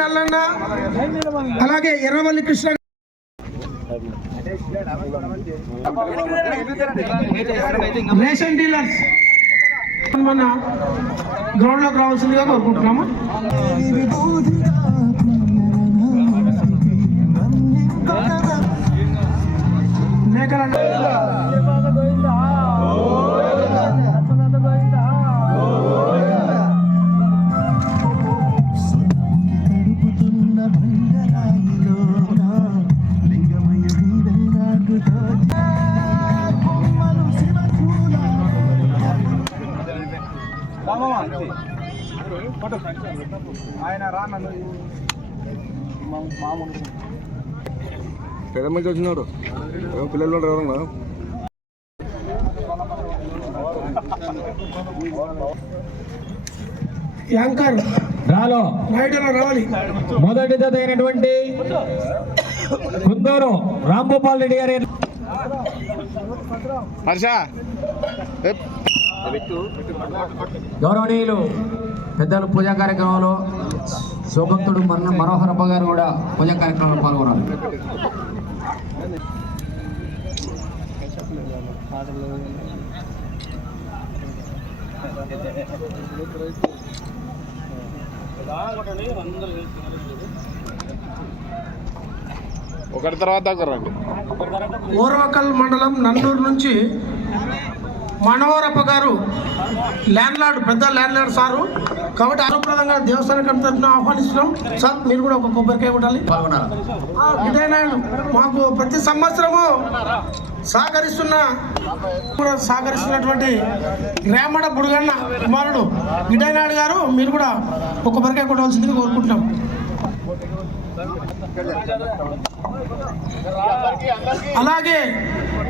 నల్లన్న. అలాగే Erravalli Krishna. Ration dealers మన గ్రౌండ్లోకి రావాల్సిందిగా కోరుకుంటున్నాము. మేకల వెళ్ళాడు కొమ్మలు శివచూడ పెద్ద మంచి వచ్చినాడు పిల్లలు ఎవరన్నా యాంకర్ రాలో రావాలి. మొదటి జత అయినటువంటి కుందూరు రాంభూపాల్ రెడ్డి గారి హర్ష. గౌరవనీయులు పెద్దలు పూజా కార్యక్రమంలో శోభక్తుడు మన మనోహరప్ప గారు కూడా పూజా కార్యక్రమంలో పాల్గొన్నారు. ఒకటి తర్వాత రండి. ఓర్వకల్ మండలం నందూరు నుంచి మనోహరప్ప గారు ల్యాండ్ లార్డ్ పెద్ద ల్యాండ్ లార్డ్ సారు. కాబట్టి ఆరోగ్యప్రదంగా దేవస్థానం తరఫున ఆహ్వానిస్తున్నాం. సార్ మీరు కూడా ఒక కొబ్బరికాయ కొట్టాలి. పాల్గొన్నారు విజయనాయుడు మాకు ప్రతి సంవత్సరము సహకరిస్తున్న కూడా సహకరిస్తున్నటువంటి రేమడ బుడుగన్న కుమారుడు విజయనాయుడు గారు మీరు కూడా ఒక కొబ్బరికాయ కొట్టవలసిందిగా కోరుకుంటున్నాం. అలాగే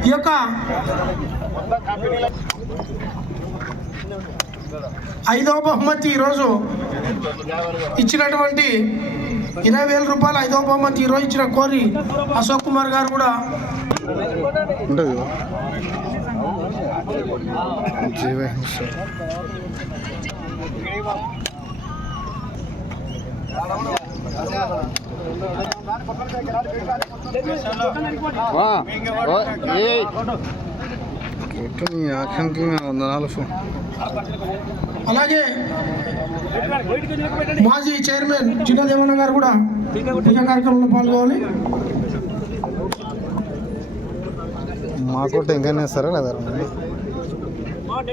ఈ యొక్క ఐదవ బహుమతి ఈరోజు ఇచ్చినటువంటి ఇరవై వేల రూపాయలు ఐదవ బహుమతి ఈరోజు ఇచ్చిన కోరి అశోక్ కుమార్ గారు కూడా ఉంటుంది అలాగే మాజీ చైర్మన్ చిన్నదేవన్న గారు కూడా పూజా కార్యక్రమంలో పాల్గొవాలి మాకు టెంకాయ వేస్తారా లేదా? మాకు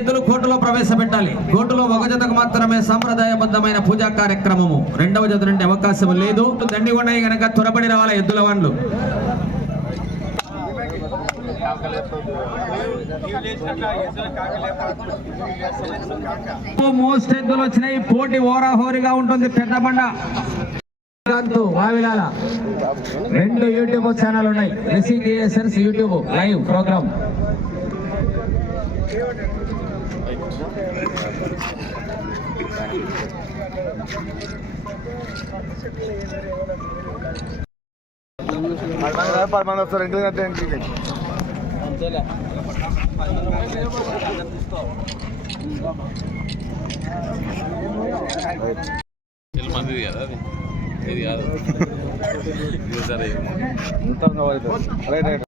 ఇద్దరు కోర్టులో ప్రవేశపెట్టాలి. కోర్టులో ఒక జతకు మాత్రమే సాంప్రదాయబద్ధమైన పూజా కార్యక్రమము. రెండవ జత నుండి అవకాశం లేదు. దండి ఉన్నాయి గనక త్వరపడి రావాలి ఎద్దుల వండ్లు? మోస్ట్ ఎద్దులు వచ్చినాయి. పోటీ ఓరాహోరీగా ఉంటుంది. పెద్ద బండ. రెండు యూట్యూబ్ ఛానల్ ఉన్నాయి. రెసిడియేషన్స్ యూట్యూబ్ లైవ్ ప్రోగ్రామ్. పది మంది వస్తారు ఇంటి దగ్గర ఇంటికి మందిది కదా అది ఇది కాదు ఇది సరే మొత్తం కావాలి రైట్ రైట్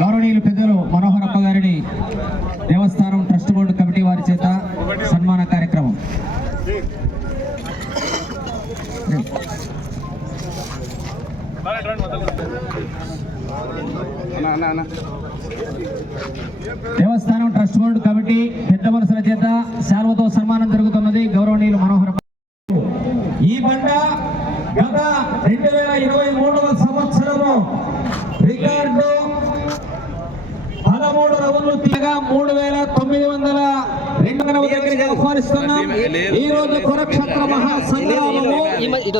గౌరవనీయులు పెద్దలు మనోహరప్ప గారిని దేవస్థానం ట్రస్ట్ బోర్డు కమిటీ వారి చేత సన్మాన కార్యక్రమం. దేవస్థానం ట్రస్ట్ బోర్డు కమిటీ పెద్ద మనుషుల చేత శాల్వతో సన్మానం జరుగుతున్నది గౌరవనీయులు మనోహరప్ప ఈ బండ గత రెండు వేల ఇరవై మూడవ సంవత్సరము రికార్డు పదమూడు రౌండ్లు తీయగా మూడు వేల తొమ్మిది వందల రెండు వందల దగ్గరికి ఆహ్వానిస్తున్నాం ఈ రోజు కురక్షేత్ర మహాసంగ్రామము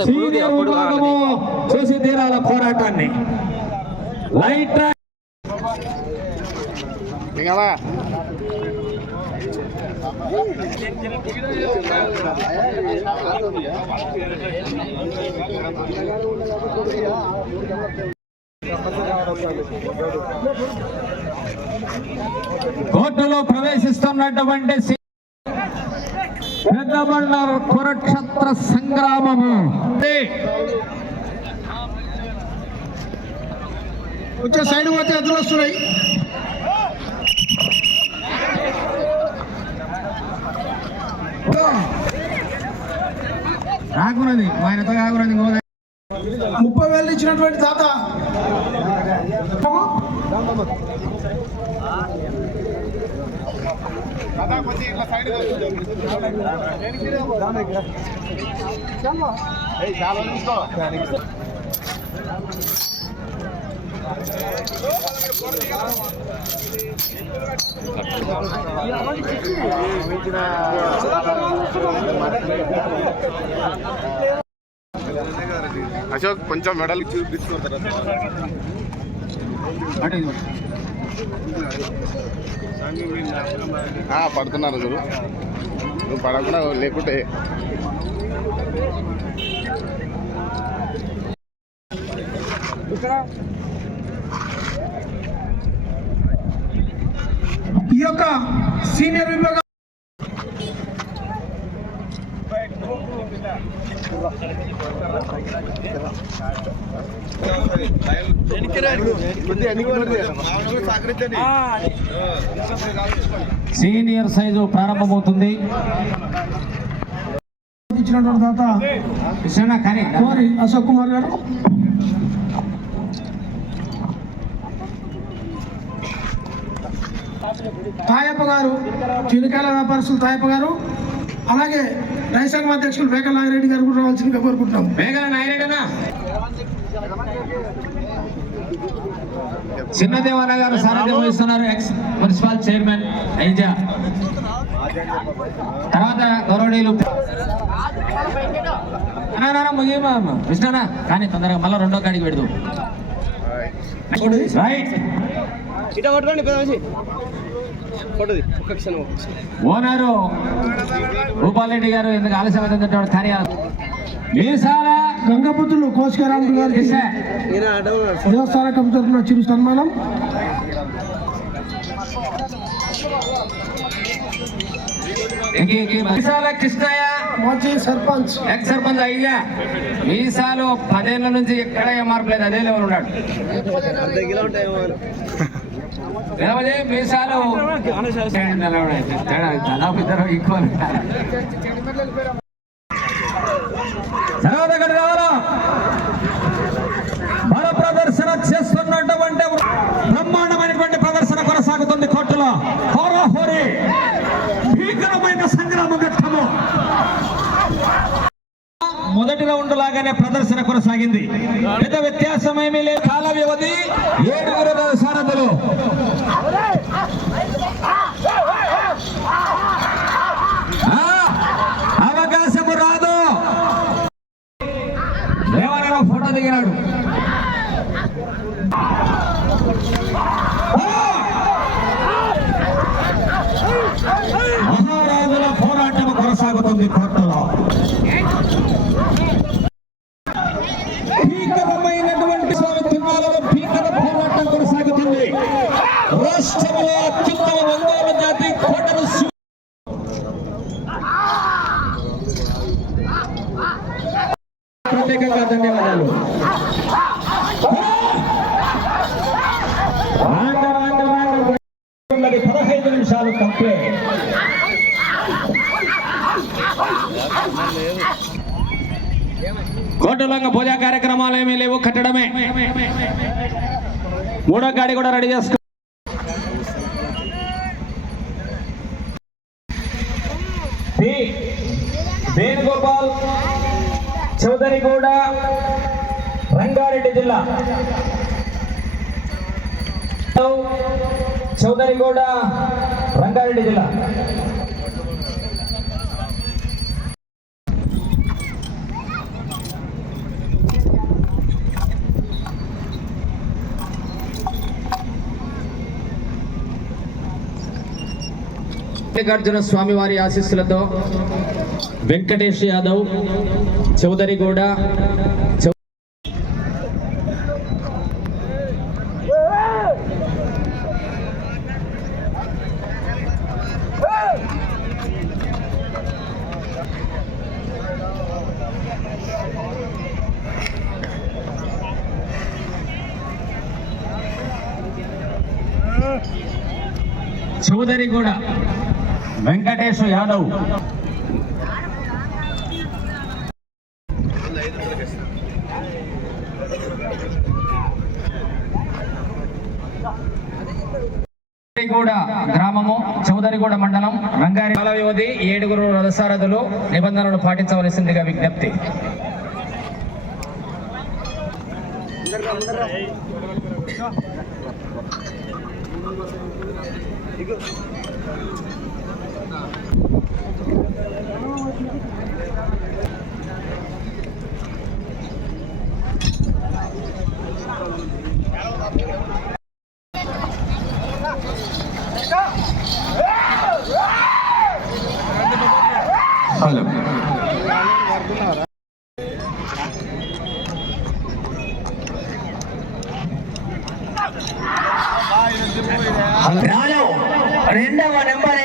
సీనియర్ విభాగము చేసి తీరాల పోరాటాన్ని. లైట్ కోర్టులో ప్రవేశిస్తున్నటువంటి పెద్దబండ కురక్షేత్ర సంగ్రామము. వచ్చే సైడ్ పోతే ఎదురు వస్తున్నాయి. కాకున్నది ఆయనతో కాకున్నది ముప్పై వేలు ఇచ్చినటువంటి తాత. అశోక్ కొంచెం మెడల్ చూపించుకుంటారా పడుతున్నారు చూడు నువ్వు పడకుండా లేకుంటే. ఈ యొక్క సీనియర్ విభాగం సీనియర్ సైజు ప్రారంభమవుతుంది. ఇచ్చినటువంటి కానీ కోరి అశోక్ కుమార్ గారు. తాయప్ప గారు చిన్నకాయల వ్యాపారస్తులు తాయప్ప గారు అలాగే రైతాంగ అధ్యక్షులు వేకల నాగిరెడ్డి గారు కూడా రావాల్సిందిగా కోరుకుంటున్నాం. వేగల నాయరేడనా చిన్నదేవన్న గారు సారథ్యం వహిస్తున్నారు ఎక్స్ మున్సిపల్ చైర్మన్ ఐజా. తర్వాత గౌరవనీయులు ముగిమా కృష్ణనా కానీ తొందరగా మళ్ళీ రెండో కాడికి పెడదు. రైట్ ఇట పెద్ద ఓనరు భూపాలరెడ్డి గారు ఎందుకు ఆలస్యం అవుతుందంటే కానీ మీసాల గంగపుత్రులు కోశకరాముడు గారికి ఉన్నాడు. దేవస్థాన కమిటీ చిరు సన్మానం. ఇంకే- ఇంకే- మీసాల కృష్ణయ్య. మాజీ సర్పంచ్. ఎక్స్ సర్పంచ్ అయ్యా. మీసాలు పదేళ్ళ నుంచి ఎక్కడ ఏ మార్పు లేదు. అదే లెవెల్ ఉన్నాడు. లేకపోతే మీసాలు. తేడా దాదాపు ఇద్దరు ఈక్వల్ తర్వాత ఇక్కడ రావాలా బల ప్రదర్శన చేస్తున్నటువంటి బ్రహ్మాండమైనటువంటి ప్రదర్శన కొనసాగుతుంది కోర్టులో హోరాహోరీ భీకరమైన సంగ్రామ ఘట్టము మొదటి రౌండ్ లాగానే ప్రదర్శన కొనసాగింది. పెద్ద వ్యత్యాసం ఏమీ లేదు కాల వ్యవధి ఏడుగురు సారథులు. అవకాశము రాదు. దేవాలయం ఫోటో దిగినాడు. కోటలంగ పూజా కార్యక్రమాలు ఏమీ లేవు కట్టడమే. మూడో గాడి కూడా రెడీ చేసుకో వేణుగోపాల్ చౌదరిగూడ రంగారెడ్డి జిల్లా. చౌదరిగూడ రంగారెడ్డి జిల్లా. మల్లికార్జున స్వామి వారి ఆశీస్సులతో వెంకటేష్ యాదవ్ చౌదరిగూడ చౌ- చౌదరిగూడ వెంకటేష్ యాదవ్. చౌదరిగూడ గ్రామము చౌదరిగూడ మండలం రంగారి కాల వ్యవధి ఏడుగురు రథసారథులు నిబంధనలు పాటించవలసిందిగా విజ్ఞప్తి. రాలో రెండవ నెంబర్